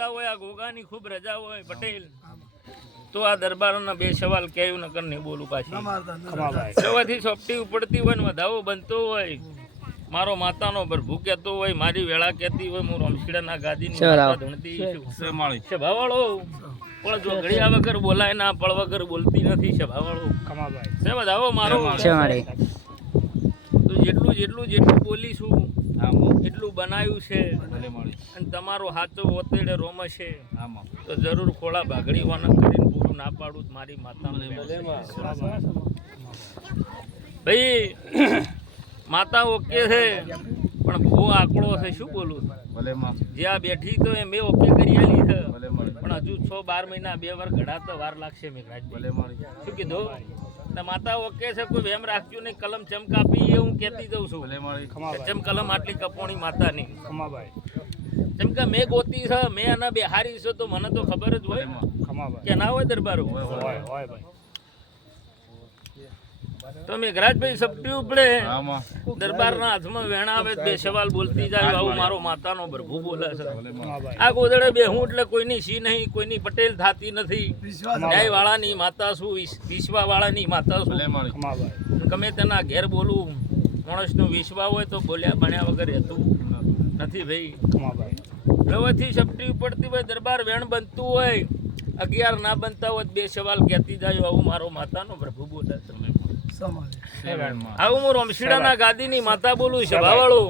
રજા હોય આ ગોગાની ખૂબ રજા હોય પટેલ. તો આ દરબારના બે સવાલ કેવું નકર નહીં બોલું પાછી. સવાથી સોપટી ઉપડતી હોય ને વધાવો બનતો હોય. મારો માતાનો ભરભૂ કહેતો હોય મારી વેળા કહેતી હોય હું રમશીડાના ગાદીની ધૂણતી સભાવાળો પણ જો ઘડિયા વગર બોલાય ના પળ વગર બોલતી નથી સભાવાળો છે વધાવો મારો. તો જેટલું જેટલું જેટલું બોલીશું એટલું બનાવ્યું છે. અને તમારો હાથો ઓતેડે રોમ છે. તો જરૂર ખોળા ભાગડી વાના કરીને પૂરું ના પાડું મારી માતા ભાઈ માતા ઓકે છે પણ બહુ આંકડો છે શું બોલું? જ્યાં બેઠી તો એ મેં ઓકે કરી આલી છે. પણ હજુ છ બાર મહિના બે વાર ઘડા તો વાર લાગશે મેઘરાજભાઈ શું કીધું? ને માતા ઓકે છે કોઈ વેમ રાખજો નહીં કલમ ચમ કાપી એ હું કહેતી જઉં છું. ચમ કલમ આટલી કપોણી માતાની. જેમ કે મેં ગોતી છે મેં એના બેહારી છે તો મને તો ખબર જ હોય કે ના હોય દરબારો. તો મેઘરાજભાઈ સપટી ઉપડે. દરબારના હાથમાં વેણા આવે બે સવાલ બોલતી જાય આવું મારો માતાનો ભરભુ બોલે છે. આ ગોદડે બે હું એટલે કોઈની સી નહીં કોઈની પટેલ થાતી નથી. ન્યાય વાળાની માતા શું વિશ્વા વાળાની માતા શું? ગમે તેના ઘેર બોલું માણસનો વિશ્વા હોય તો બોલ્યા ભણ્યા વગર હતું નથી ભાઈ. હવેથી સપટી ઉપડતી હોય દરબાર વેણ બનતું હોય અગિયાર ના બનતા હોય બે સવાલ કહેતી જાય આવું મારો માતાનો પ્રભુ બોલે તમે આવું હું રમશીડાના ગાદીની માતા બોલું છે ભાવાળું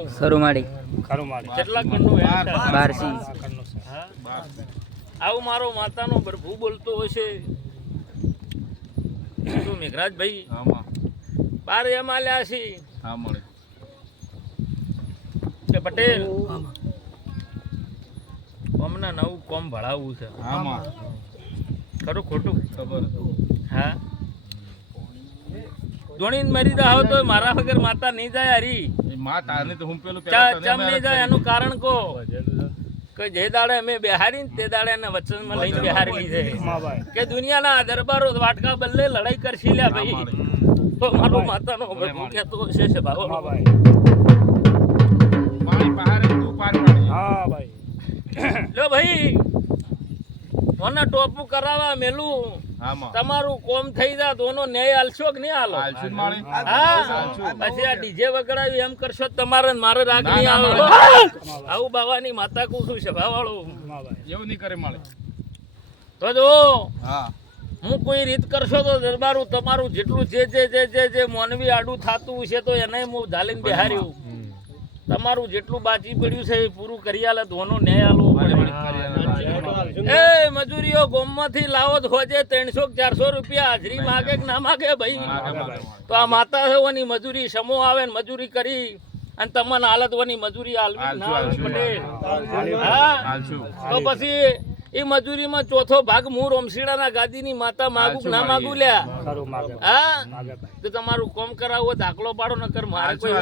કેટલા બારસી. આવું મારો માતાનો પ્રભુ બોલતો હશે શું મેઘરાજભાઈ? બાર એમ આલ્યા છે. કે પટેલ? કોમના નવું કોમ ભણાવવું છે. ખરું ખોટું? હા. ધોણી મરી જાવ તો મારા વગર માતા નહીં જાય હરી. ચા ચમ નહીં જાય? એનું કારણ કો. કે જે દાડે અમે બિહારી તે દાડે એના વચનમાં લઈને બિહારી છે કે દુનિયાના દરબારો વાટકા બદલે લડાઈ કરશી લ્યા ભાઈ. તો મારો માતાનો ભગવો કહેતો હશે છે ભાવો. લો ભાઈ. મને ટોપું કરાવવા મેલું. તમારું કોમ થઈ જાય તો એનો ન્યાય આલશો કે નહીં આલો? હા. પછી આ ડીજે વગડાવી એમ કરશો તમારે મારે રાગ નહીં આવે આવું બાવાની માતા કુસું છે ભાવાળો. એવું નહીં કરે માળે તો જો હું. કોઈ રીત કરશો તો દરબારું તમારું જેટલું જે જે જે જે જે મોનવી આડું થતું છે તો એને હું ઝાલીને બેહાર્યું. તમારું જેટલું બાકી પડ્યું છે એ પૂરું કરી આલે તો એનો ન્યાય આલો ગોમમાંથી લાવો તો હોજે ત્રણસો ચારસો રૂપિયા. હાજરી માગે કે ના. માગે ભાઈ? તો આ માતા છે મજૂરી સમો આવે ને મજૂરી કરી અને તમને હાલત ઓની મજૂરી હાલવી ના હાલવી પડે. હા? તો પછી એ મજૂરીમાં ચોથો ભાગ હું રોમસીડાના ગાદીની માતા માગું ના માગું લ્યા? હા? તો તમારું કોમ કરાવો દાખલો પાડો નકર મારે કોઈ